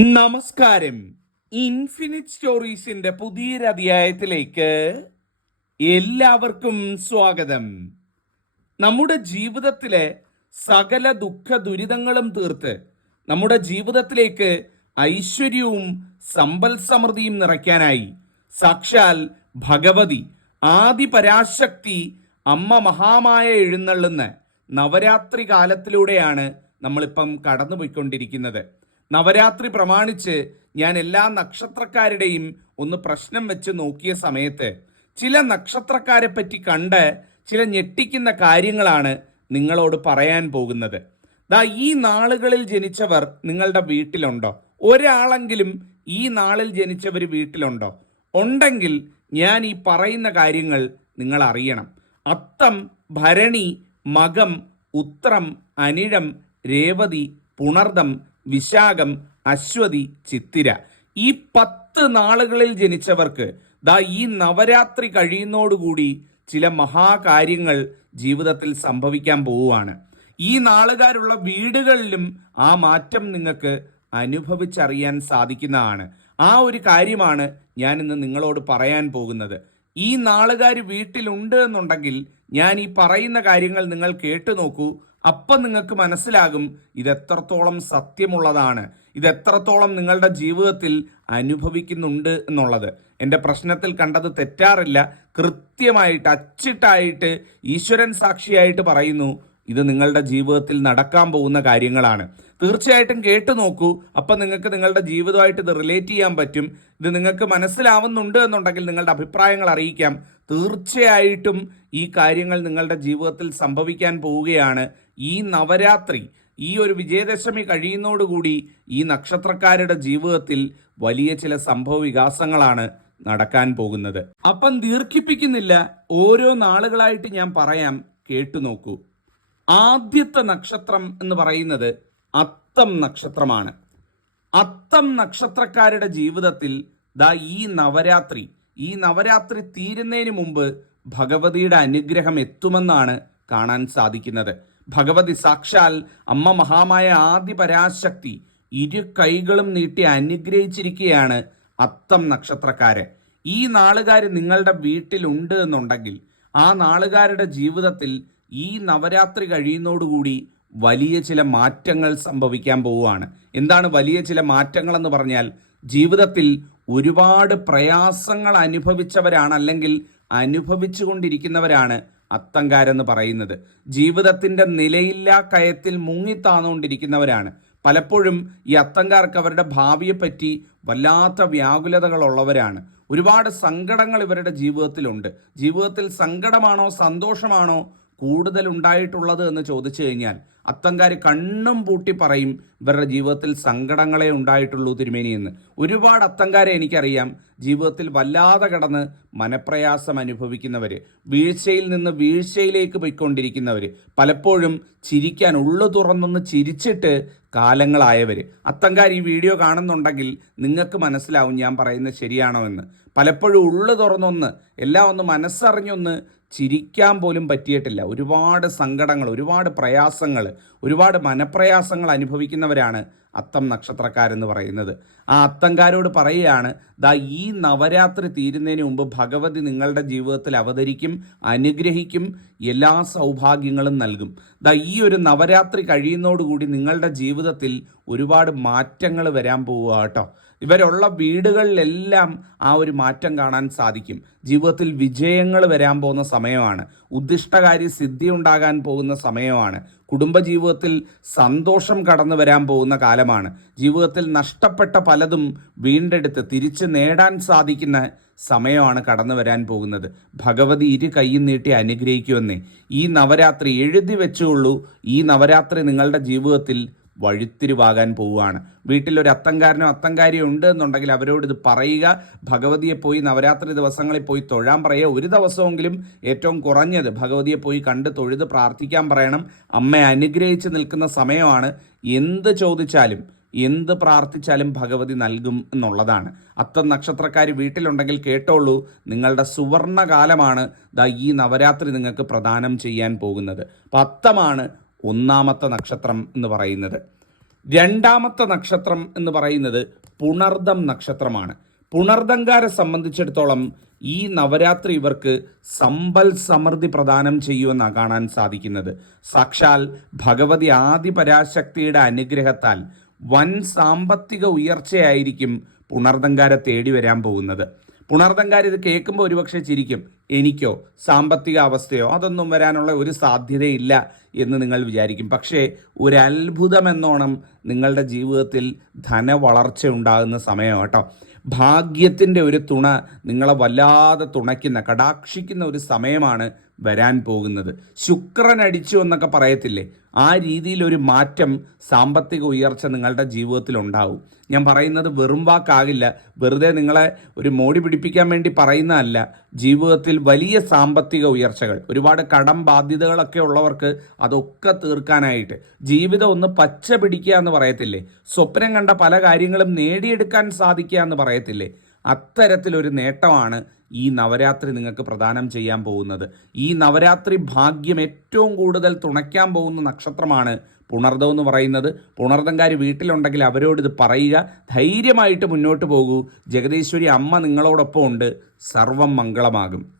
നമസ്കാരം. ഇൻഫിനിറ്റ് സ്റ്റോറീസിന്റെ പുതിയൊരു അധ്യായത്തിലേക്ക് എല്ലാവർക്കും സ്വാഗതം. നമ്മുടെ ജീവിതത്തിലെ സകല ദുഃഖ ദുരിതങ്ങളും തീർത്ത് നമ്മുടെ ജീവിതത്തിലേക്ക് ഐശ്വര്യവും സമ്പൽ സമൃദ്ധിയും നിറയ്ക്കാനായി സാക്ഷാൽ ഭഗവതി ആദി പരാശക്തി അമ്മ മഹാമായ എഴുന്നള്ളുന്ന നവരാത്രി കാലത്തിലൂടെയാണ് നമ്മളിപ്പം കടന്നുപോയിക്കൊണ്ടിരിക്കുന്നത്. നവരാത്രി പ്രമാണിച്ച് ഞാൻ എല്ലാ നക്ഷത്രക്കാരുടെയും ഒന്ന് പ്രശ്നം വെച്ച് നോക്കിയ സമയത്ത് ചില നക്ഷത്രക്കാരെ പറ്റി കണ്ട് ചില ഞെട്ടിക്കുന്ന കാര്യങ്ങളാണ് നിങ്ങളോട് പറയാൻ പോകുന്നത്. ദാ ഈ നാളുകളിൽ ജനിച്ചവർ നിങ്ങളുടെ വീട്ടിലുണ്ടോ? ഒരാളെങ്കിലും ഈ നാളിൽ ജനിച്ചവർ വീട്ടിലുണ്ടോ? ഉണ്ടെങ്കിൽ ഞാൻ ഈ പറയുന്ന കാര്യങ്ങൾ നിങ്ങൾ അറിയണം. അത്തം ഭരണി മകം ഉത്രം അനിഴം രേവതി പുണർദം വിശാഖം അശ്വതി ചിത്തിര. ഈ പത്ത് നാളുകളിൽ ജനിച്ചവർക്ക് ദാ ഈ നവരാത്രി കഴിയുന്നോടുകൂടി ചില മഹാകാര്യങ്ങൾ ജീവിതത്തിൽ സംഭവിക്കാൻ പോവുകയാണ്. ഈ നാളുകാരുള്ള വീടുകളിലും ആ മാറ്റം നിങ്ങൾക്ക് അനുഭവിച്ചറിയാൻ സാധിക്കുന്നതാണ്. ആ ഒരു കാര്യമാണ് ഞാൻ ഇന്ന് നിങ്ങളോട് പറയാൻ പോകുന്നത്. ഈ നാളുകാർ വീട്ടിലുണ്ട് എന്നുണ്ടെങ്കിൽ ഞാൻ ഈ പറയുന്ന കാര്യങ്ങൾ നിങ്ങൾ കേട്ടു നോക്കൂ. അപ്പം നിങ്ങൾക്ക് മനസ്സിലാകും ഇത് എത്രത്തോളം സത്യമുള്ളതാണ്. ഇത് എത്രത്തോളം നിങ്ങളുടെ ജീവിതത്തിൽ അനുഭവിക്കുന്നുണ്ട് എന്നുള്ളത്. എന്റെ പ്രശ്നത്തിൽ കണ്ടത് തെറ്റാറില്ല. കൃത്യമായിട്ട് അച്ചിട്ടായിട്ട് ഈശ്വരൻ സാക്ഷിയായിട്ട് പറയുന്നു ഇത് നിങ്ങളുടെ ജീവിതത്തിൽ നടക്കാൻ പോകുന്ന കാര്യങ്ങളാണ്. തീർച്ചയായിട്ടും കേട്ടു നോക്കൂ. അപ്പം നിങ്ങൾക്ക് നിങ്ങളുടെ ജീവിതമായിട്ട് ഇത് റിലേറ്റ് ചെയ്യാൻ പറ്റും. ഇത് നിങ്ങൾക്ക് മനസ്സിലാവുന്നുണ്ട് എന്നുണ്ടെങ്കിൽ നിങ്ങളുടെ അഭിപ്രായങ്ങൾ അറിയിക്കാം. തീർച്ചയായിട്ടും ഈ കാര്യങ്ങൾ നിങ്ങളുടെ ജീവിതത്തിൽ സംഭവിക്കാൻ പോവുകയാണ്. ഈ നവരാത്രി ഈ ഒരു വിജയദശമി കഴിയുന്നതോടുകൂടി ഈ നക്ഷത്രക്കാരുടെ ജീവിതത്തിൽ വലിയ ചില സംഭവ വികാസങ്ങളാണ് നടക്കാൻ പോകുന്നത്. അപ്പം ദീർഘിപ്പിക്കുന്നില്ല ഓരോ നാളുകളായിട്ട് ഞാൻ പറയാം കേട്ടു നോക്കൂ. ആദ്യത്തെ നക്ഷത്രം എന്ന് പറയുന്നത് അത്തം നക്ഷത്രമാണ്. അത്തം നക്ഷത്രക്കാരുടെ ജീവിതത്തിൽ ദാ ഈ നവരാത്രി ഈ നവരാത്രി തീരുന്നതിന് മുമ്പ് ഭഗവതിയുടെ അനുഗ്രഹം എത്തുമെന്നാണ് കാണാൻ സാധിക്കുന്നത്. ഭഗവതി സാക്ഷാൽ അമ്മ മഹാമായ ആദ്യ പരാശക്തി ഇരു കൈകളും നീട്ടി അനുഗ്രഹിച്ചിരിക്കുകയാണ് അത്തം നക്ഷത്രക്കാരെ. ഈ നാളുകാർ നിങ്ങളുടെ വീട്ടിലുണ്ട് എന്നുണ്ടെങ്കിൽ ആ നാളുകാരുടെ ജീവിതത്തിൽ ഈ നവരാത്രി കഴിയുന്നതോടുകൂടി വലിയ ചില മാറ്റങ്ങൾ സംഭവിക്കാൻ പോവുകയാണ്. എന്താണ് വലിയ ചില മാറ്റങ്ങൾ എന്ന് പറഞ്ഞാൽ ജീവിതത്തിൽ ഒരുപാട് പ്രയാസങ്ങൾ അനുഭവിച്ചവരാണ് അല്ലെങ്കിൽ അനുഭവിച്ചു കൊണ്ടിരിക്കുന്നവരാണ് അത്തങ്കാരെന്ന് പറയുന്നത്. ജീവിതത്തിന്റെ നിലയില്ലാ കയത്തിൽ മുങ്ങിത്താന്നുകൊണ്ടിരിക്കുന്നവരാണ് പലപ്പോഴും ഈ അത്തങ്കാർക്ക് അവരുടെ ഭാവിയെപ്പറ്റി വല്ലാത്ത വ്യാകുലതകളുള്ളവരാണ്. ഒരുപാട് സങ്കടങ്ങൾ ഇവരുടെ ജീവിതത്തിലുണ്ട്. ജീവിതത്തിൽ സങ്കടമാണോ സന്തോഷമാണോ കൂടുതൽ ഉണ്ടായിട്ടുള്ളത് എന്ന് ചോദിച്ചു കഴിഞ്ഞാൽ അത്തങ്കാർ കണ്ണും പൂട്ടി പറയും ഇവരുടെ ജീവിതത്തിൽ സങ്കടങ്ങളെ ഉണ്ടായിട്ടുള്ളൂ തിരുമേനി എന്ന്. ഒരുപാട് അത്തങ്കാരെ എനിക്കറിയാം. ജീവിതത്തിൽ വല്ലാതെ കടന്ന് മനപ്രയാസം അനുഭവിക്കുന്നവർ വീഴ്ചയിൽ നിന്ന് വീഴ്ചയിലേക്ക് പോയിക്കൊണ്ടിരിക്കുന്നവർ പലപ്പോഴും ചിരിക്കാൻ ഉള്ളു തുറന്നൊന്ന് ചിരിച്ചിട്ട് കാലങ്ങളായവർ അത്തങ്കാർ ഈ വീഡിയോ കാണുന്നുണ്ടെങ്കിൽ നിങ്ങൾക്ക് മനസ്സിലാവും ഞാൻ പറയുന്നത് ശരിയാണോ എന്ന്. പലപ്പോഴും ഉള്ളു തുറന്നൊന്ന് എല്ലാം ഒന്ന് മനസ്സറിഞ്ഞൊന്ന് ചിരിക്കാൻ പോലും പറ്റിയിട്ടില്ല. ഒരുപാട് സങ്കടങ്ങൾ ഒരുപാട് പ്രയാസങ്ങൾ ഒരുപാട് മനപ്രയാസങ്ങൾ അനുഭവിക്കുന്നവരാണ് അത്തം നക്ഷത്രക്കാരെന്ന് പറയുന്നത്. ആ അത്തങ്കാരോട് പറയുകയാണ് ദാ ഈ നവരാത്രി തീരുന്നതിന് മുമ്പ് ഭഗവതി നിങ്ങളുടെ ജീവിതത്തിൽ അവതരിക്കും അനുഗ്രഹിക്കും എല്ലാ സൗഭാഗ്യങ്ങളും നൽകും. ദാ ഈ ഒരു നവരാത്രി കഴിയുന്നതോടുകൂടി നിങ്ങളുടെ ജീവിതത്തിൽ ഒരുപാട് മാറ്റങ്ങൾ വരാൻ പോവുക കേട്ടോ. ഇവരുള്ള വീടുകളിലെല്ലാം ആ ഒരു മാറ്റം കാണാൻ സാധിക്കും. ജീവിതത്തിൽ വിജയങ്ങൾ വരാൻ പോകുന്ന സമയമാണ്. ഉദ്ദിഷ്ടകാര്യ സിദ്ധി ഉണ്ടാകാൻ പോകുന്ന സമയമാണ്. കുടുംബജീവിതത്തിൽ സന്തോഷം കടന്നു വരാൻ പോകുന്ന കാലമാണ്. ജീവിതത്തിൽ നഷ്ടപ്പെട്ട പലതും വീണ്ടെടുത്ത് തിരിച്ച് നേടാൻ സാധിക്കുന്ന സമയമാണ് കടന്നു വരാൻ പോകുന്നത്. ഭഗവതി ഇരു കൈയും നീട്ടി അനുഗ്രഹിക്കുമെന്നേ. ഈ നവരാത്രി എഴുതി വെച്ചുള്ളൂ ഈ നവരാത്രി നിങ്ങളുടെ ജീവിതത്തിൽ വഴിത്തിരിവാകാൻ പോവുകയാണ്. വീട്ടിലൊരു അത്തങ്കാരനോ അത്തങ്കാരിയോ ഉണ്ട് എന്നുണ്ടെങ്കിൽ അവരോട് ഇത് പറയുക. ഭഗവതിയെ പോയി നവരാത്രി ദിവസങ്ങളിൽ പോയി തൊഴാൻ പറയുക. ഒരു ദിവസമെങ്കിലും ഏറ്റവും കുറഞ്ഞത് ഭഗവതിയെ പോയി കണ്ട് തൊഴുത് പ്രാർത്ഥിക്കാൻ പറയണം. അമ്മയെ അനുഗ്രഹിച്ച് നിൽക്കുന്ന സമയമാണ്. എന്ത് ചോദിച്ചാലും എന്ത് പ്രാർത്ഥിച്ചാലും ഭഗവതി നൽകും എന്നുള്ളതാണ്. അത്തം നക്ഷത്രക്കാർ വീട്ടിലുണ്ടെങ്കിൽ കേട്ടോളൂ നിങ്ങളുടെ സുവർണകാലമാണ് ദാ ഈ നവരാത്രി നിങ്ങൾക്ക് പ്രദാനം ചെയ്യാൻ പോകുന്നത്. അപ്പം അത്തമാണ് ഒന്നാമത്തെ നക്ഷത്രം എന്ന് പറയുന്നത്. രണ്ടാമത്തെ നക്ഷത്രം എന്ന് പറയുന്നത് പുണർദം നക്ഷത്രമാണ്. പുണർദങ്കാരെ സംബന്ധിച്ചിടത്തോളം ഈ നവരാത്രി ഇവർക്ക് സമ്പൽ സമൃദ്ധി പ്രദാനം ചെയ്യുമെന്നാണ് കാണാൻ സാധിക്കുന്നത്. സാക്ഷാൽ ഭഗവതി ആദിപരാശക്തിയുടെ അനുഗ്രഹത്താൽ വൻ സാമ്പത്തിക ഉയർച്ചയായിരിക്കും പുണർദങ്കാരെ തേടി വരാൻ പോകുന്നത്. പുണർദങ്കാർ ഇത് കേൾക്കുമ്പോൾ ഒരുപക്ഷെ ചിരിക്കും. എനിക്കോ സാമ്പത്തിക അവസ്ഥയോ അതൊന്നും വരാനുള്ള ഒരു സാധ്യതയില്ല എന്ന് നിങ്ങൾ വിചാരിക്കും. പക്ഷേ ഒരു നിങ്ങളുടെ ജീവിതത്തിൽ ധനവളർച്ച ഉണ്ടാകുന്ന സമയം കേട്ടോ. ഭാഗ്യത്തിന്റെ ഒരു തുണ നിങ്ങളെ വല്ലാതെ തുണയ്ക്കുന്ന കടാക്ഷിക്കുന്ന ഒരു സമയമാണ് വരാൻ പോകുന്നത്. ശുക്രൻ അടിച്ചു എന്നൊക്കെ പറയത്തില്ലേ? ആ രീതിയിൽ ഒരു മാറ്റം സാമ്പത്തിക ഉയർച്ച നിങ്ങളുടെ ജീവിതത്തിൽ ഉണ്ടാവും. ഞാൻ പറയുന്നത് വെറും വാക്കാകില്ല. വെറുതെ നിങ്ങളെ ഒരു മോടി പിടിപ്പിക്കാൻ വേണ്ടി പറയുന്നതല്ല. ജീവിതത്തിൽ വലിയ സാമ്പത്തിക ഉയർച്ചകൾ ഒരുപാട് കടം ബാധ്യതകളൊക്കെ ഉള്ളവർക്ക് അതൊക്കെ തീർക്കാനായിട്ട്. ജീവിതം ഒന്ന് പച്ച പിടിക്കുക എന്ന് പറയത്തില്ലേ? സ്വപ്നം കണ്ട പല കാര്യങ്ങളും നേടിയെടുക്കാൻ സാധിക്കുക എന്ന് പറയത്തില്ലേ? അത്തരത്തിലൊരു നേട്ടമാണ് ഈ നവരാത്രി നിങ്ങൾക്ക് പ്രദാനം ചെയ്യാൻ പോകുന്നത്. ഈ നവരാത്രി ഭാഗ്യം ഏറ്റവും കൂടുതൽ തുണയ്ക്കാൻ പോകുന്ന നക്ഷത്രമാണ് പുണർദം എന്ന് പറയുന്നത്. പുണർദംകാർ വീട്ടിലുണ്ടെങ്കിൽ അവരോട് ഇത് പറയുക. ധൈര്യമായിട്ട് മുന്നോട്ട് പോകൂ. ജഗദീശ്വരി അമ്മ നിങ്ങളോടൊപ്പം ഉണ്ട്. സർവം മംഗളമാകും.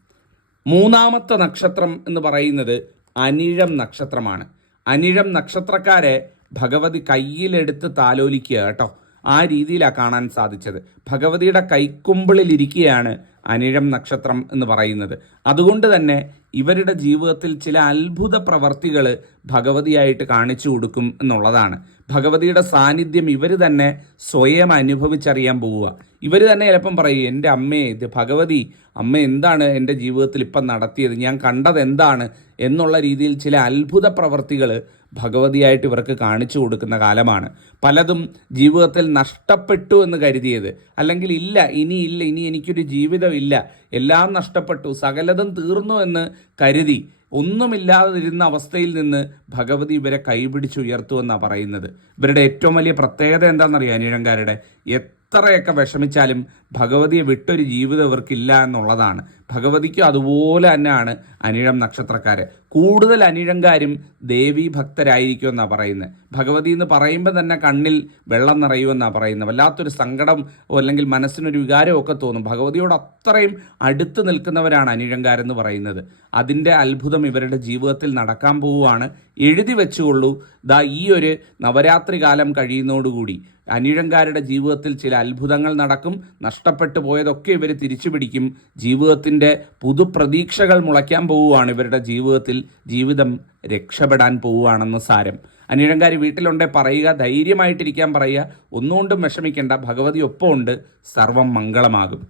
മൂന്നാമത്തെ നക്ഷത്രം എന്ന് പറയുന്നത് അനിഴം നക്ഷത്രമാണ്. അനിഴം നക്ഷത്രക്കാരെ ഭഗവതി കയ്യിലെടുത്ത് താലോലിക്കുക കേട്ടോ. ആ രീതിയിലാണ് കാണാൻ സാധിച്ചത്. ഭഗവതിയുടെ കൈക്കുമ്പിളിലിരിക്കുകയാണ് അനിഴം നക്ഷത്രം എന്ന് പറയുന്നത്. അതുകൊണ്ട് തന്നെ ഇവരുടെ ജീവിതത്തിൽ ചില അത്ഭുത പ്രവർത്തികൾ ഭഗവതിയായിട്ട് കാണിച്ചു കൊടുക്കും എന്നുള്ളതാണ്. ഭഗവതിയുടെ സാന്നിധ്യം ഇവർ തന്നെ സ്വയം അനുഭവിച്ചറിയാൻ പോവുക. ഇവർ തന്നെ ചിലപ്പം പറയും എന്റെ അമ്മയെ ഇത് ഭഗവതി അമ്മ എന്താണ് എന്റെ ജീവിതത്തിൽ ഇപ്പം നടത്തിയത്? ഞാൻ കണ്ടത് എന്താണ് എന്നുള്ള രീതിയിൽ ചില അത്ഭുത പ്രവർത്തികൾ ഭഗവതിയായിട്ട് ഇവർക്ക് കാണിച്ചു കൊടുക്കുന്ന കാലമാണ്. പലതും ജീവിതത്തിൽ നഷ്ടപ്പെട്ടു എന്ന് കരുതിയത്. അല്ലെങ്കിൽ ഇല്ല ഇനി ഇല്ല ഇനി എനിക്കൊരു ജീവിതമില്ല എല്ലാം നഷ്ടപ്പെട്ടു സകലതും തീർന്നു എന്ന് കരുതി. ഒന്നുമില്ലാതിരുന്ന അവസ്ഥയിൽ നിന്ന് ഭഗവതി ഇവരെ കൈപിടിച്ചുയർത്തുമെന്നാണ് പറയുന്നത്. ഇവരുടെ ഏറ്റവും വലിയ പ്രത്യേകത എന്താണെന്നറിയാം അനിഴങ്കാരുടെ? എത്രയൊക്കെ വിഷമിച്ചാലും ഭഗവതിയെ വിട്ടൊരു ജീവിതം ഇവർക്കില്ല എന്നുള്ളതാണ്. ഭഗവതിക്കും അതുപോലെ തന്നെയാണ് അനിഴം നക്ഷത്രക്കാര്. കൂടുതൽ അനിഴങ്കാരും ദേവീ ഭക്തരായിരിക്കും എന്നാണ് പറയുന്നത്. ഭഗവതി എന്ന് പറയുമ്പോൾ തന്നെ കണ്ണിൽ വെള്ളം നിറയുമെന്നാണ് പറയുന്നത്. വല്ലാത്തൊരു സങ്കടം അല്ലെങ്കിൽ മനസ്സിനൊരു വികാരമൊക്കെ തോന്നും. ഭഗവതിയോട് അത്രയും അടുത്ത് നിൽക്കുന്നവരാണ് അനിഴങ്കാരെന്ന് പറയുന്നത്. അതിന്റെ അത്ഭുതം ഇവരുടെ ജീവിതത്തിൽ നടക്കാൻ പോവുകയാണ്. എഴുതി വെച്ചുകൊള്ളൂ. ദാ ഈ ഒരു നവരാത്രി കാലം കഴിയുന്നതോടുകൂടി. അനിഴങ്കാരുടെ ജീവിതത്തിൽ ചില അത്ഭുതങ്ങൾ നടക്കും. നഷ്ടപ്പെട്ടു പോയതൊക്കെ ഇവർ തിരിച്ചു പിടിക്കും. ജീവിതത്തിന്റെ പുതുപ്രതീക്ഷകൾ മുളയ്ക്കാൻ പോവുകയാണ് ഇവരുടെ ജീവിതത്തിൽ. ജീവിതം രക്ഷപ്പെടാൻ പോവുകയാണെന്ന് സാരം. അനിഴങ്കാരി വീട്ടിലുണ്ടേ പറയുക ധൈര്യമായിട്ടിരിക്കാൻ പറയുക. ഒന്നുകൊണ്ടും വിഷമിക്കേണ്ട. ഭഗവതി ഒപ്പമുണ്ട്. സർവം മംഗളമാകും.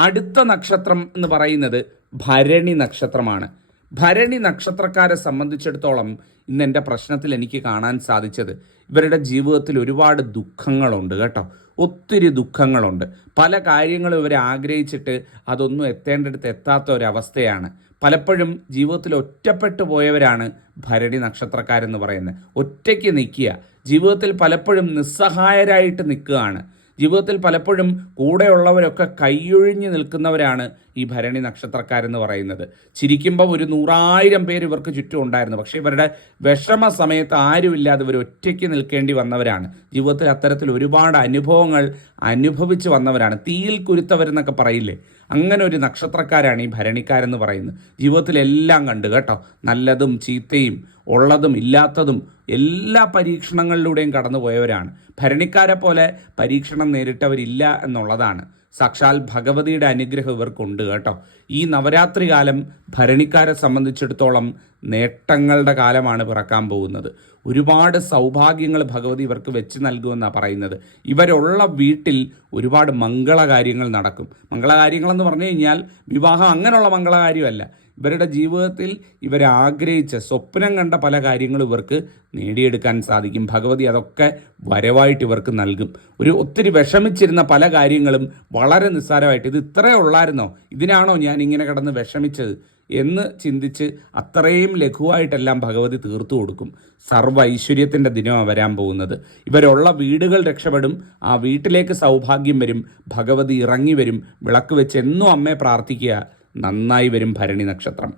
അടുത്ത നക്ഷത്രം എന്ന് പറയുന്നത് ഭരണി നക്ഷത്രമാണ്. ഭരണി നക്ഷത്രക്കാരെ സംബന്ധിച്ചിടത്തോളം ഇന്ന് എന്റെ പ്രശ്നത്തിൽ എനിക്ക് കാണാൻ സാധിച്ചത് ഇവരുടെ ജീവിതത്തിൽ ഒരുപാട് ദുഃഖങ്ങളുണ്ട് കേട്ടോ. ഒത്തിരി ദുഃഖങ്ങളുണ്ട്. പല കാര്യങ്ങളും ഇവർ ആഗ്രഹിച്ചിട്ട് അതൊന്നും എത്തേണ്ടടുത്ത് എത്താത്ത ഒരവസ്ഥയാണ്. പലപ്പോഴും ജീവിതത്തിൽ ഒറ്റപ്പെട്ടു പോയവരാണ് ഭരണി നക്ഷത്രക്കാരെന്ന് പറയുന്നത്. ഒറ്റയ്ക്ക് നിൽക്കുക. ജീവിതത്തിൽ പലപ്പോഴും നിസ്സഹായരായിട്ട് നിൽക്കുകയാണ്. ജീവിതത്തിൽ പലപ്പോഴും കൂടെയുള്ളവരൊക്കെ കൈയൊഴിഞ്ഞു നിൽക്കുന്നവരാണ് ഈ ഭരണി നക്ഷത്രക്കാരെന്ന് പറയുന്നത്. ചിരിക്കുമ്പോൾ ഒരു നൂറായിരം പേര് ഇവർക്ക് ചുറ്റും ഉണ്ടായിരുന്നു. പക്ഷേ ഇവരുടെ വിഷമ സമയത്ത് ആരുമില്ലാതെ ഇവർ ഒറ്റയ്ക്ക് നിൽക്കേണ്ടി വന്നവരാണ്. ജീവിതത്തിൽ അത്തരത്തിൽ ഒരുപാട് അനുഭവങ്ങൾ അനുഭവിച്ച് വന്നവരാണ്. തീയിൽ കുരുത്തവരെന്നൊക്കെ പറയില്ലേ? അങ്ങനെ ഒരു നക്ഷത്രക്കാരാണ് ഈ ഭരണിക്കാരെന്ന് പറയുന്നത്. ജീവിതത്തിലെല്ലാം കണ്ടു കേട്ടോ. നല്ലതും ചീത്തയും ഉള്ളതും ഇല്ലാത്തതും എല്ലാ പരീക്ഷണങ്ങളിലൂടെയും കടന്നുപോയവരാണ്. ഭരണിക്കാരെ പോലെ പരീക്ഷണം നേരിട്ടവരില്ല എന്നുള്ളതാണ്. സാക്ഷാൽ ഭഗവതിയുടെ അനുഗ്രഹം ഇവർക്കുണ്ട് കേട്ടോ. ഈ നവരാത്രി കാലം ഭരണിക്കാരെ സംബന്ധിച്ചിടത്തോളം നേട്ടങ്ങളുടെ കാലമാണ് പിറക്കാൻ പോകുന്നത്. ഒരുപാട് സൗഭാഗ്യങ്ങൾ ഭഗവതി ഇവർക്ക് വെച്ച് നൽകുമെന്നാണ് പറയുന്നത്. ഇവരുള്ള വീട്ടിൽ ഒരുപാട് മംഗളകാര്യങ്ങൾ നടക്കും. മംഗളകാര്യങ്ങളെന്ന് പറഞ്ഞു കഴിഞ്ഞാൽ വിവാഹം അങ്ങനെയുള്ള മംഗളകാര്യമല്ല. ഇവരുടെ ജീവിതത്തിൽ ഇവർ ആഗ്രഹിച്ച സ്വപ്നം കണ്ട പല കാര്യങ്ങളും ഇവർക്ക് നേടിയെടുക്കാൻ സാധിക്കും. ഭഗവതി അതൊക്കെ വരവായിട്ട് ഇവർക്ക് നൽകും. ഒരു ഒത്തിരി വിഷമിച്ചിരുന്ന പല കാര്യങ്ങളും വളരെ നിസ്സാരമായിട്ട് ഇത് ഇത്രേ ഉള്ളായിരുന്നോ? ഇതിനാണോ ഞാൻ ഇങ്ങനെ കിടന്ന് വിഷമിച്ചത്? എന്ന് ചിന്തിച്ച് അത്രയും ലഘുവായിട്ടെല്ലാം ഭഗവതി തീർത്തു കൊടുക്കും. സർവ ഐശ്വര്യത്തിന്റെ ദിനമാണ് വരാൻ പോകുന്നത്. ഇവരുള്ള വീടുകൾ രക്ഷപ്പെടും. ആ വീട്ടിലേക്ക് സൗഭാഗ്യം വരും. ഭഗവതി ഇറങ്ങി വരും. വിളക്ക് വെച്ച് എന്നും അമ്മയെ പ്രാർത്ഥിക്കുക. നന്നായി വരും ഭരണി നക്ഷത്രം.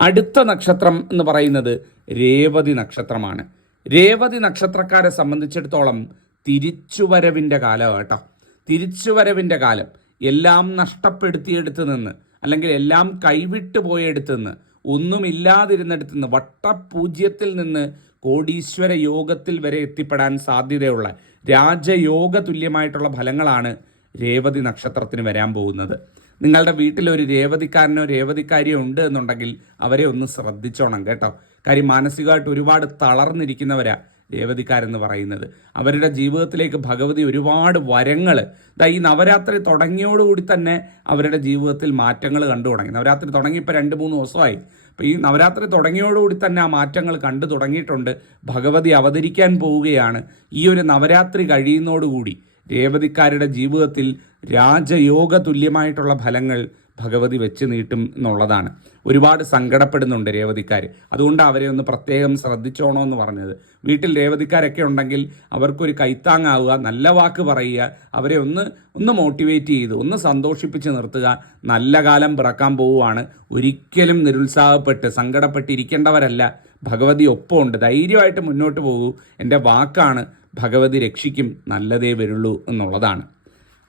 അടുത്ത നക്ഷത്രം എന്ന് പറയുന്നത് രേവതി നക്ഷത്രമാണ്. രേവതി നക്ഷത്രക്കാരെ സംബന്ധിച്ചിടത്തോളം തിരിച്ചുവരവിന്റെ കാലം കേട്ടോ. തിരിച്ചുവരവിന്റെ കാലം. എല്ലാം നഷ്ടപ്പെടുത്തിയെടുത്ത് നിന്ന് അല്ലെങ്കിൽ എല്ലാം കൈവിട്ടു പോയെടുത്ത് നിന്ന് ഒന്നുമില്ലാതിരുന്നെടുത്ത് നിന്ന് വട്ടപൂജ്യത്തിൽ നിന്ന് കോടീശ്വര യോഗത്തിൽ വരെ എത്തിപ്പെടാൻ സാധ്യതയുള്ള രാജയോഗ തുല്യമായിട്ടുള്ള ഫലങ്ങളാണ് രേവതി നക്ഷത്രത്തിന് വരാൻ പോകുന്നത്. നിങ്ങളുടെ വീട്ടിൽ ഒരു രേവതിക്കാരനോ രേവതിക്കാരിയോ ഉണ്ട് എന്നുണ്ടെങ്കിൽ അവരെ ഒന്ന് ശ്രദ്ധിച്ചോണം കേട്ടോ. കാര്യം മാനസികമായിട്ട് ഒരുപാട് തളർന്നിരിക്കുന്നവരാ രേവതിക്കാരെന്ന് പറയുന്നത്. അവരുടെ ജീവിതത്തിലേക്ക് ഭഗവതി ഒരുപാട് വരങ്ങൾ ഇതാ ഈ നവരാത്രി തുടങ്ങിയോടുകൂടി തന്നെ അവരുടെ ജീവിതത്തിൽ മാറ്റങ്ങൾ കണ്ടു തുടങ്ങി. നവരാത്രി തുടങ്ങിയപ്പോൾ രണ്ട് മൂന്ന് ദിവസമായി. അപ്പോൾ ഈ നവരാത്രി തുടങ്ങിയോടുകൂടി തന്നെ ആ മാറ്റങ്ങൾ കണ്ടു തുടങ്ങിയിട്ടുണ്ട്. ഭഗവതി അവതരിക്കാൻ പോവുകയാണ്. ഈ ഒരു നവരാത്രി കഴിയുന്നതോടുകൂടി രേവതിക്കാരുടെ ജീവിതത്തിൽ രാജയോഗ തുല്യമായിട്ടുള്ള ഫലങ്ങൾ ഭഗവതി വെച്ച് നീട്ടും എന്നുള്ളതാണ്. ഒരുപാട് സങ്കടപ്പെടുന്നുണ്ട് രേവതിക്കാർ അതുകൊണ്ട് അവരെ ഒന്ന് പ്രത്യേകം ശ്രദ്ധിച്ചോണോ എന്ന് പറഞ്ഞത്. വീട്ടിൽ രേവതിക്കാരൊക്കെ ഉണ്ടെങ്കിൽ അവർക്കൊരു കൈത്താങ്ങാവുക നല്ല വാക്ക് പറയുക അവരെ ഒന്ന് ഒന്ന് മോട്ടിവേറ്റ് ചെയ്ത് ഒന്ന് സന്തോഷിപ്പിച്ച് നിർത്തുക നല്ല കാലം പിറക്കാൻ പോവുകയാണ്. ഒരിക്കലും നിരുത്സാഹപ്പെട്ട് സങ്കടപ്പെട്ടിരിക്കേണ്ടവരല്ല. ഭഗവതി ഒപ്പമുണ്ട്. ധൈര്യമായിട്ട് മുന്നോട്ട് പോകൂ. എന്റെ വാക്കാണ് ഭഗവതി രക്ഷിക്കും നല്ലതേ വരുള്ളൂ എന്നുള്ളതാണ്.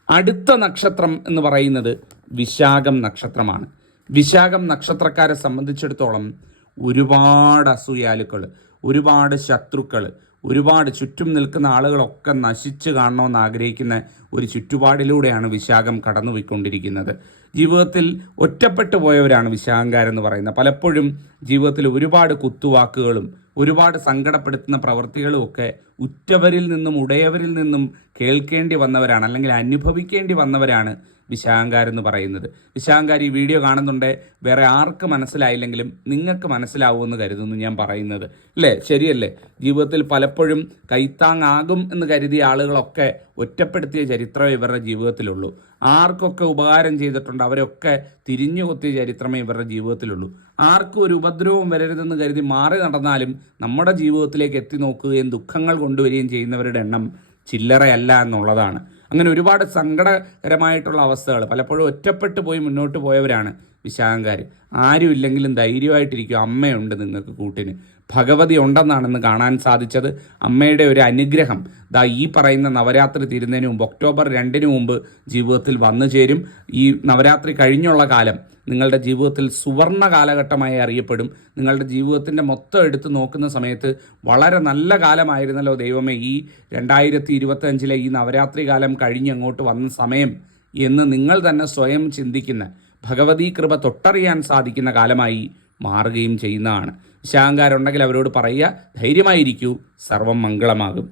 അടുത്ത നക്ഷത്രം എന്ന് പറയുന്നത് വിശാഖം നക്ഷത്രമാണ്. വിശാഖം നക്ഷത്രക്കാരെ സംബന്ധിച്ചിടത്തോളം ഒരുപാട് അസൂയാലുക്കൾ ഒരുപാട് ശത്രുക്കൾ ഒരുപാട് ചുറ്റും നിൽക്കുന്ന ആളുകളൊക്കെ നശിച്ചു കാണണമെന്ന് ആഗ്രഹിക്കുന്ന ഒരു ചുറ്റുപാടിലൂടെയാണ് വിശാഖം കടന്നുപോയിക്കൊണ്ടിരിക്കുന്നത്. ജീവിതത്തിൽ ഒറ്റപ്പെട്ടു പോയവരാണ് വിശാഖങ്കാരെന്ന് പറയുന്നത്. പലപ്പോഴും ജീവിതത്തിൽ ഒരുപാട് കുത്തുവാക്കുകളും ഒരുപാട് സങ്കടപ്പെടുത്തുന്ന പ്രവൃത്തികളുമൊക്കെ ഉറ്റവരിൽ നിന്നും ഉടയവരിൽ നിന്നും കേൾക്കേണ്ടി വന്നവരാണ് അല്ലെങ്കിൽ അനുഭവിക്കേണ്ടി വന്നവരാണ് വിശാങ്കാരെന്ന് പറയുന്നത്. വിശാങ്കാർ ഈ വീഡിയോ കാണുന്നുണ്ട്. വേറെ ആർക്ക് മനസ്സിലായില്ലെങ്കിലും നിങ്ങൾക്ക് മനസ്സിലാവുമെന്ന് കരുതുന്നു ഞാൻ പറയുന്നത്. അല്ലേ? ശരിയല്ലേ? ജീവിതത്തിൽ പലപ്പോഴും കൈത്താങ്ങാകും എന്ന് കരുതിയ ആളുകളൊക്കെ ഒറ്റപ്പെടുത്തിയ ചരിത്രമേ ഇവരുടെ ജീവിതത്തിലുള്ളൂ. ആർക്കൊക്കെ ഉപകാരം ചെയ്തിട്ടുണ്ട് അവരൊക്കെ തിരിഞ്ഞു കൊത്തിയ ചരിത്രമേ ഇവരുടെ ജീവിതത്തിലുള്ളൂ. ആർക്കും ഒരു ഉപദ്രവം വരരുതെന്ന് കരുതി മാറി നടന്നാലും നമ്മുടെ ജീവിതത്തിലേക്ക് എത്തി നോക്കുകയും ദുഃഖങ്ങൾ കൊണ്ടുവരികയും ചെയ്യുന്നവരുടെ എണ്ണം ചില്ലറയല്ല എന്നുള്ളതാണ്. അങ്ങനെ ഒരുപാട് സങ്കടകരമായിട്ടുള്ള അവസ്ഥകൾ. പലപ്പോഴും ഒറ്റപ്പെട്ടു പോയി മുന്നോട്ട് പോയവരാണ് വിശാഖങ്കാർ ആരും ഇല്ലെങ്കിലും ധൈര്യമായിട്ടിരിക്കും. അമ്മയുണ്ട് നിങ്ങൾക്ക് കൂട്ടിന്. ഭഗവതി ഉണ്ടെന്നാണെന്ന് കാണാൻ സാധിച്ചത് അമ്മയുടെ ഒരു അനുഗ്രഹം. ദാ ഈ പറയുന്ന നവരാത്രി തീരുന്നതിന് മുമ്പ് ഒക്ടോബർ രണ്ടിന് മുമ്പ് ജീവിതത്തിൽ വന്നു ചേരും. ഈ നവരാത്രി കഴിഞ്ഞുള്ള കാലം നിങ്ങളുടെ ജീവിതത്തിൽ സുവർണ കാലഘട്ടമായി അറിയപ്പെടും. നിങ്ങളുടെ ജീവിതത്തിന്റെ മൊത്തം എടുത്ത് നോക്കുന്ന സമയത്ത് വളരെ നല്ല കാലമായിരുന്നല്ലോ ദൈവമേ ഈ രണ്ടായിരത്തി ഇരുപത്തഞ്ചിലെ ഈ നവരാത്രി കാലം കഴിഞ്ഞങ്ങോട്ട് വന്ന സമയം എന്ന് നിങ്ങൾ തന്നെ സ്വയം ചിന്തിക്കുന്ന ഭഗവതീ കൃപ തൊട്ടറിയാൻ സാധിക്കുന്ന കാലമായി മാറുകയും ചെയ്യുന്നതാണ്. ശാങ്കാരുണ്ടെങ്കിൽ അവരോട് പറയുക ധൈര്യമായിരിക്കൂ സർവം മംഗളമാകും.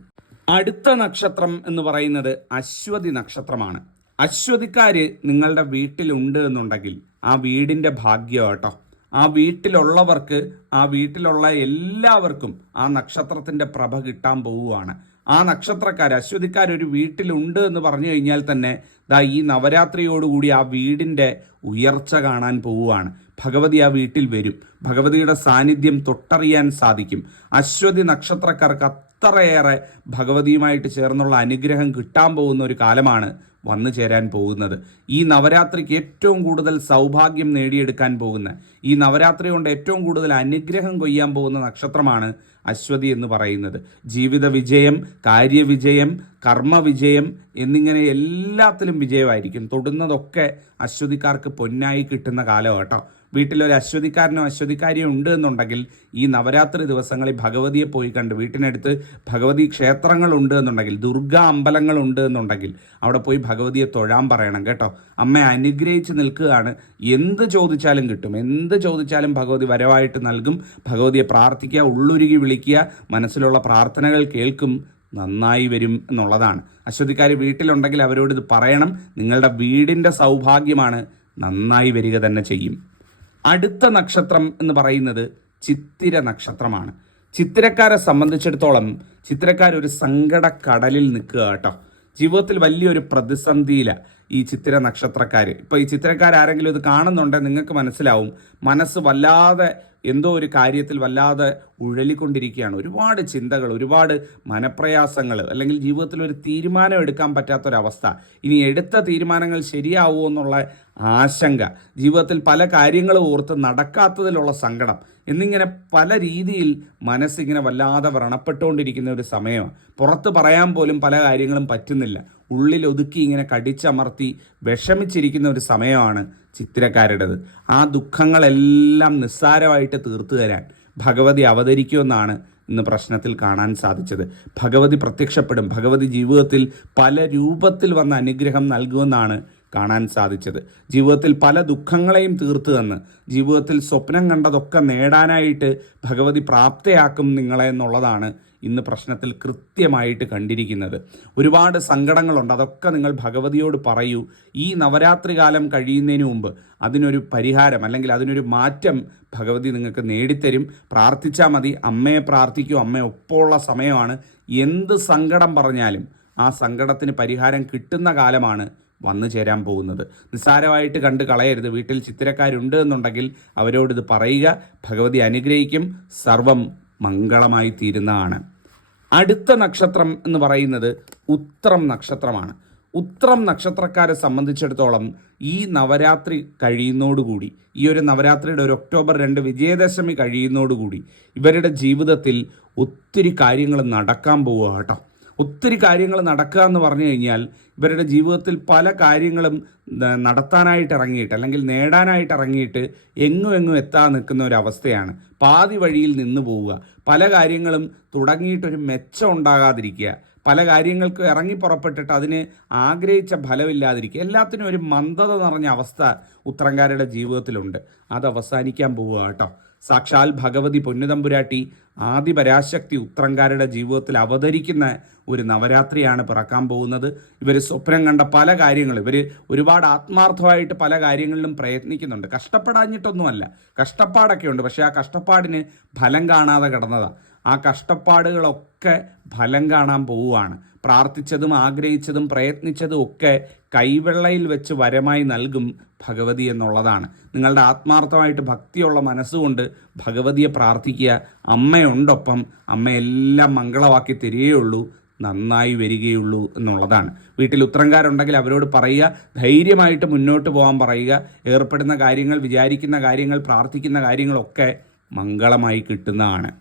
അടുത്ത നക്ഷത്രം എന്ന് പറയുന്നത് അശ്വതി നക്ഷത്രമാണ്. അശ്വതിക്കാര് നിങ്ങളുടെ വീട്ടിലുണ്ട് എന്നുണ്ടെങ്കിൽ ആ വീടിന്റെ ഭാഗ്യം കേട്ടോ ആ വീട്ടിലുള്ളവർക്ക് ആ വീട്ടിലുള്ള എല്ലാവർക്കും ആ നക്ഷത്രത്തിന്റെ പ്രഭ കിട്ടാൻ പോവുകയാണ്. ആ നക്ഷത്രക്കാർ അശ്വതിക്കാർ ഒരു വീട്ടിലുണ്ട് എന്ന് പറഞ്ഞു കഴിഞ്ഞാൽ തന്നെ ദാ ഈ നവരാത്രിയോടുകൂടി ആ വീടിന്റെ ഉയർച്ച കാണാൻ പോവുകയാണ്. ഭഗവതി ആ വീട്ടിൽ വരും. ഭഗവതിയുടെ സാന്നിധ്യം തൊട്ടറിയാൻ സാധിക്കും. അശ്വതി നക്ഷത്രക്കാർക്ക് അത്രയേറെ ഭഗവതിയുമായിട്ട് ചേർന്നുള്ള അനുഗ്രഹം കിട്ടാൻ പോകുന്ന ഒരു കാലമാണ് വന്നു ചേരാൻ പോകുന്നത്. ഈ നവരാത്രിക്ക് ഏറ്റവും കൂടുതൽ സൗഭാഗ്യം നേടിയെടുക്കാൻ പോകുന്ന ഈ നവരാത്രി കൊണ്ട് ഏറ്റവും കൂടുതൽ അനുഗ്രഹം കൊയ്യാൻ പോകുന്ന നക്ഷത്രമാണ് അശ്വതി എന്ന് പറയുന്നത്. ജീവിത വിജയം കാര്യവിജയം കർമ്മവിജയം എന്നിങ്ങനെ എല്ലാത്തിലും വിജയമായിരിക്കും. തൊടുന്നതൊക്കെ അശ്വതിക്കാർക്ക് പൊന്നായി കിട്ടുന്ന കാലം കേട്ടോ വീട്ടിലൊരു അശ്വതിക്കാരനോ അശ്വതിക്കാരിയോ ഉണ്ട് എന്നുണ്ടെങ്കിൽ ഈ നവരാത്രി ദിവസങ്ങളിൽ ഭഗവതിയെ പോയി കണ്ട് വീട്ടിനടുത്ത് ഭഗവതി ക്ഷേത്രങ്ങളുണ്ട് എന്നുണ്ടെങ്കിൽ ദുർഗാ അമ്പലങ്ങളുണ്ട് എന്നുണ്ടെങ്കിൽ അവിടെ പോയി ഭഗവതിയെ തൊഴാൻ പറയണം കേട്ടോ. അമ്മ അനുഗ്രഹിച്ച് നിൽക്കുകയാണ്. എന്ത് ചോദിച്ചാലും കിട്ടും. എന്ത് ചോദിച്ചാലും ഭഗവതി വരവായിട്ട് നൽകും. ഭഗവതിയെ പ്രാർത്ഥിക്കുക ഉള്ളുരുകി വിളിക്കുക മനസ്സിലുള്ള പ്രാർത്ഥനകൾ കേൾക്കും നന്നായി വരും എന്നുള്ളതാണ്. അശ്വതിക്കാർ വീട്ടിലുണ്ടെങ്കിൽ അവരോട് ഇത് പറയണം. നിങ്ങളുടെ വീടിന്റെ സൗഭാഗ്യമാണ് നന്നായി വരിക തന്നെ ചെയ്യും. അടുത്ത നക്ഷത്രം എന്ന് പറയുന്നത് ചിത്തിര നക്ഷത്രമാണ്. ചിത്തിരക്കാരെ സംബന്ധിച്ചിടത്തോളം ചിത്തിരക്കാർ ഒരു സങ്കട കടലിൽ നിൽക്കുക കേട്ടോ. ജീവിതത്തിൽ വലിയൊരു പ്രതിസന്ധിയിലാണ് ഈ ചിത്തിര നക്ഷത്രക്കാർ ഇപ്പോൾ ഈ ചിത്രക്കാർ ആരെങ്കിലും ഇത് കാണുന്നുണ്ടെങ്കിൽ നിങ്ങൾക്ക് മനസ്സിലാവും. മനസ്സ് വല്ലാതെ എന്തോ ഒരു കാര്യത്തിൽ വല്ലാതെ ഉഴലിക്കൊണ്ടിരിക്കുകയാണ്. ഒരുപാട് ചിന്തകൾ ഒരുപാട് മനപ്രയാസങ്ങൾ അല്ലെങ്കിൽ ജീവിതത്തിൽ ഒരു തീരുമാനം എടുക്കാൻ പറ്റാത്തൊരവസ്ഥ. ഇനി എടുത്ത തീരുമാനങ്ങൾ ശരിയാവുമോ എന്നുള്ള ആശങ്ക ജീവിതത്തിൽ പല കാര്യങ്ങളും ഓർത്ത് നടക്കാത്തതിലുള്ള സങ്കടം എന്നിങ്ങനെ പല രീതിയിൽ മനസ്സിങ്ങനെ വല്ലാതെ വ്രണപ്പെട്ടുകൊണ്ടിരിക്കുന്ന ഒരു സമയമാണ്. പുറത്ത് പറയാൻ പോലും പല കാര്യങ്ങളും പറ്റുന്നില്ല. ഉള്ളിൽ ഒതുക്കി ഇങ്ങനെ കടിച്ചമർത്തി വിഷമിച്ചിരിക്കുന്ന ഒരു സമയമാണ് ചിത്രക്കാരുടേത്. ആ ദുഃഖങ്ങളെല്ലാം നിസ്സാരമായിട്ട് തീർത്തു തരാൻ ഭഗവതി അവതരിക്കുമെന്നാണ് ഇന്ന് പ്രശ്നത്തിൽ കാണാൻ സാധിച്ചത്. ഭഗവതി പ്രത്യക്ഷപ്പെടും. ഭഗവതി ജീവിതത്തിൽ പല രൂപത്തിൽ വന്ന അനുഗ്രഹം നൽകുമെന്നാണ് കാണാൻ സാധിച്ചത്. ജീവിതത്തിൽ പല ദുഃഖങ്ങളെയും തീർത്തു തന്ന് ജീവിതത്തിൽ സ്വപ്നം കണ്ടതൊക്കെ നേടാനായിട്ട് ഭഗവതി പ്രാപ്തയാക്കും നിങ്ങളെ എന്നുള്ളതാണ് ഇന്ന് പ്രശ്നത്തിൽ കൃത്യമായിട്ട് കണ്ടിരിക്കുന്നത്. ഒരുപാട് സങ്കടങ്ങളുണ്ട്. അതൊക്കെ നിങ്ങൾ ഭഗവതിയോട് പറയൂ. ഈ നവരാത്രി കാലം കഴിയുന്നതിന് മുമ്പ് അതിനൊരു പരിഹാരം അല്ലെങ്കിൽ അതിനൊരു മാറ്റം ഭഗവതി നിങ്ങൾക്ക് നേടിത്തരും. പ്രാർത്ഥിച്ചാൽ മതി. അമ്മയെ പ്രാർത്ഥിക്കൂ. അമ്മ ഒപ്പമുള്ള സമയമാണ്. എന്ത് സങ്കടം പറഞ്ഞാലും ആ സങ്കടത്തിന് പരിഹാരം കിട്ടുന്ന കാലമാണ് വന്നു ചേരാൻ പോകുന്നത്. നിസ്സാരമായിട്ട് കണ്ട് കളയരുത്. വീട്ടിൽ ചിത്രക്കാരുണ്ട് എന്നുണ്ടെങ്കിൽ അവരോട് ഇത് പറയുക. ഭഗവതി അനുഗ്രഹിക്കും. സർവം മംഗളമായി തീരുന്നതാണ് അടുത്ത നക്ഷത്രം എന്ന് പറയുന്നത് ഉത്രം നക്ഷത്രമാണ്. ഉത്രം നക്ഷത്രക്കാരെ സംബന്ധിച്ചിടത്തോളം ഈ നവരാത്രി കഴിയുന്നതോടുകൂടി ഈ ഒരു നവരാത്രിയുടെ ഒരു ഒക്ടോബർ രണ്ട് വിജയദശമി കഴിയുന്നതോടുകൂടി ഇവരുടെ ജീവിതത്തിൽ ഒത്തിരി കാര്യങ്ങൾ നടക്കാൻ പോവുക കേട്ടോ. ഒത്തിരി കാര്യങ്ങൾ നടക്കുക എന്ന് പറഞ്ഞു കഴിഞ്ഞാൽ ഇവരുടെ ജീവിതത്തിൽ പല കാര്യങ്ങളും നടത്താനായിട്ട് ഇറങ്ങിയിട്ട് അല്ലെങ്കിൽ നേടാനായിട്ട് ഇറങ്ങിയിട്ട് എങ്ങും എങ്ങും എത്താൻ നിൽക്കുന്ന ഒരു അവസ്ഥയാണ്. പാതി വഴിയിൽ നിന്ന് പോവുക. പല കാര്യങ്ങളും തുടങ്ങിയിട്ടൊരു മെച്ചം ഉണ്ടാകാതിരിക്കുക. പല കാര്യങ്ങൾക്കും ഇറങ്ങി പുറപ്പെട്ടിട്ട് അതിന് ആഗ്രഹിച്ച ഫലമില്ലാതിരിക്കുക. എല്ലാത്തിനും ഒരു മന്ദത നിറഞ്ഞ അവസ്ഥ ഉത്തരങ്കാരുടെ ജീവിതത്തിലുണ്ട്. അത് അവസാനിക്കാൻ പോവുക കേട്ടോ. സാക്ഷാൽ ഭഗവതി പൊന്നുതമ്പുരാട്ടി ആദിപരാശക്തി ഉത്രങ്കാരുടെ ജീവിതത്തിൽ അവതരിക്കുന്ന ഒരു നവരാത്രിയാണ് പിറക്കാൻ പോകുന്നത്. ഇവർ സ്വപ്നം കണ്ട പല കാര്യങ്ങളും ഇവർ ഒരുപാട് ആത്മാർത്ഥമായിട്ട് പല കാര്യങ്ങളിലും പ്രയത്നിക്കുന്നുണ്ട്. കഷ്ടപ്പെടാഞ്ഞിട്ടൊന്നുമല്ല കഷ്ടപ്പാടൊക്കെ ഉണ്ട് പക്ഷേ ആ കഷ്ടപ്പാടിന് ഫലം കാണാതെ കിടന്നതാണ് ആ കഷ്ടപ്പാടുകളൊക്കെ ഫലം കാണാൻ പോവുകയാണ്. പ്രാർത്ഥിച്ചതും ആഗ്രഹിച്ചതും പ്രയത്നിച്ചതും ഒക്കെ കൈവെള്ളയിൽ വെച്ച് വരമായി നൽകും ഭഗവതി എന്നുള്ളതാണ്. നിങ്ങളുടെ ആത്മാർത്ഥമായിട്ട് ഭക്തിയുള്ള മനസ്സുകൊണ്ട് ഭഗവതിയെ പ്രാർത്ഥിക്കുക അമ്മയുണ്ടൊപ്പം അമ്മ എല്ലാം മംഗളമാക്കി തരികയുള്ളൂ നന്നായി വരികയുള്ളൂ എന്നുള്ളതാണ്. വീട്ടിൽ ഉത്തരംകാരുണ്ടെങ്കിൽ അവരോട് പറയുക ധൈര്യമായിട്ട് മുന്നോട്ട് പോകാൻ പറയുക ഏർപ്പെടുന്ന കാര്യങ്ങൾ വിചാരിക്കുന്ന കാര്യങ്ങൾ പ്രാർത്ഥിക്കുന്ന കാര്യങ്ങളൊക്കെ മംഗളമായി കിട്ടുന്നതാണ്.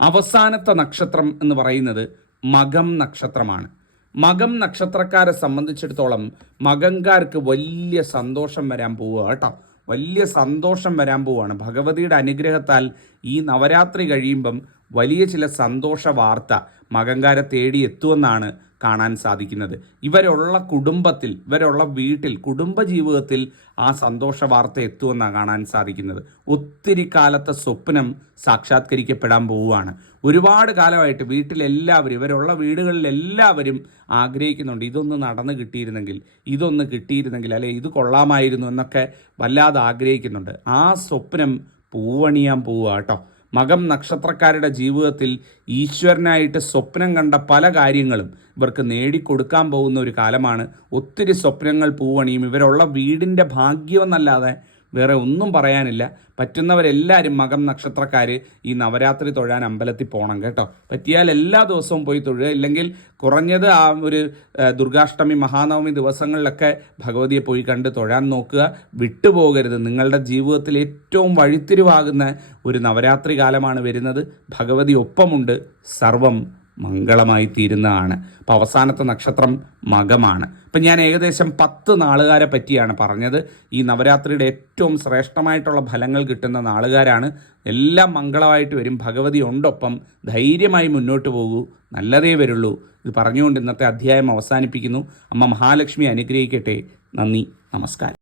അവസാനത്തെ നക്ഷത്രം എന്ന് പറയുന്നത് മകം നക്ഷത്രമാണ്. മകം നക്ഷത്രക്കാരെ സംബന്ധിച്ചിടത്തോളം മകങ്കാർക്ക് വലിയ സന്തോഷം വരാൻ പോവുക കേട്ടോ. വലിയ സന്തോഷം വരാൻ പോവുകയാണ്. ഭഗവതിയുടെ അനുഗ്രഹത്താൽ ഈ നവരാത്രി കഴിയുമ്പം വലിയ ചില സന്തോഷ വാർത്ത മകങ്കാരെ തേടി എത്തുമെന്നാണ് കാണാൻ സാധിക്കുന്നത്. ഇവരുള്ള കുടുംബത്തിൽ ഇവരുള്ള വീട്ടിൽ കുടുംബ ജീവിതത്തിൽ ആ സന്തോഷ വാർത്ത എത്തുമെന്നാണ് കാണാൻ സാധിക്കുന്നത്. ഒത്തിരി കാലത്തെ സ്വപ്നം സാക്ഷാത്കരിക്കപ്പെടാൻ പോവുകയാണ്. ഒരുപാട് കാലമായിട്ട് വീട്ടിലെല്ലാവരും ഇവരുള്ള വീടുകളിലെല്ലാവരും ആഗ്രഹിക്കുന്നുണ്ട് ഇതൊന്ന് നടന്നു കിട്ടിയിരുന്നെങ്കിൽ ഇതൊന്ന് കിട്ടിയിരുന്നെങ്കിൽ അല്ലെ ഇത് കൊള്ളാമായിരുന്നു എന്നൊക്കെ വല്ലാതെ ആഗ്രഹിക്കുന്നുണ്ട്. ആ സ്വപ്നം പൂവണിയാൻ പോവുക കേട്ടോ. മകം നക്ഷത്രക്കാരുടെ ജീവിതത്തിൽ ഈശ്വരനായിട്ട് സ്വപ്നം കണ്ട പല കാര്യങ്ങളും ഇവർക്ക് നേടിക്കൊടുക്കാൻ പോകുന്ന ഒരു കാലമാണ്. ഒത്തിരി സ്വപ്നങ്ങൾ പൂവണിയും. ഇവരുള്ള വീടിന്റെ ഭാഗ്യമെന്നല്ലാതെ വേറെ ഒന്നും പറയാനില്ല. പറ്റുന്നവരെല്ലാവരും മകം നക്ഷത്രക്കാർ ഈ നവരാത്രി തൊഴാൻ അമ്പലത്തിൽ പോകണം കേട്ടോ. പറ്റിയാൽ എല്ലാ ദിവസവും പോയി തൊഴുക. ഇല്ലെങ്കിൽ കുറഞ്ഞത് ആ ഒരു ദുർഗാഷ്ടമി മഹാനവമി ദിവസങ്ങളിലൊക്കെ ഭഗവതിയെ പോയി കണ്ട് തൊഴാൻ നോക്കുക. വിട്ടുപോകരുത്. നിങ്ങളുടെ ജീവിതത്തിൽ ഏറ്റവും വഴിത്തിരിവാകുന്ന ഒരു നവരാത്രി കാലമാണ് വരുന്നത്. ഭഗവതി ഒപ്പമുണ്ട് സർവം മംഗളമായി തീരുന്നതാണ് അപ്പോൾ അവസാനത്തെ നക്ഷത്രം മകമാണ്. അപ്പം ഞാൻ ഏകദേശം പത്ത് നാളുകാരെ പറ്റിയാണ് പറഞ്ഞത്. ഈ നവരാത്രിയുടെ ഏറ്റവും ശ്രേഷ്ഠമായിട്ടുള്ള ഫലങ്ങൾ കിട്ടുന്ന നാളുകാരാണ്. എല്ലാം മംഗളമായിട്ട് വരും. ഭഗവതി ഉണ്ടൊപ്പം ധൈര്യമായി മുന്നോട്ട് പോകൂ. നല്ലതേ വരുള്ളൂ. ഇത് പറഞ്ഞുകൊണ്ട് ഇന്നത്തെ അധ്യായം അവസാനിപ്പിക്കുന്നു. അമ്മ മഹാലക്ഷ്മി അനുഗ്രഹിക്കട്ടെ. നന്ദി. നമസ്കാരം.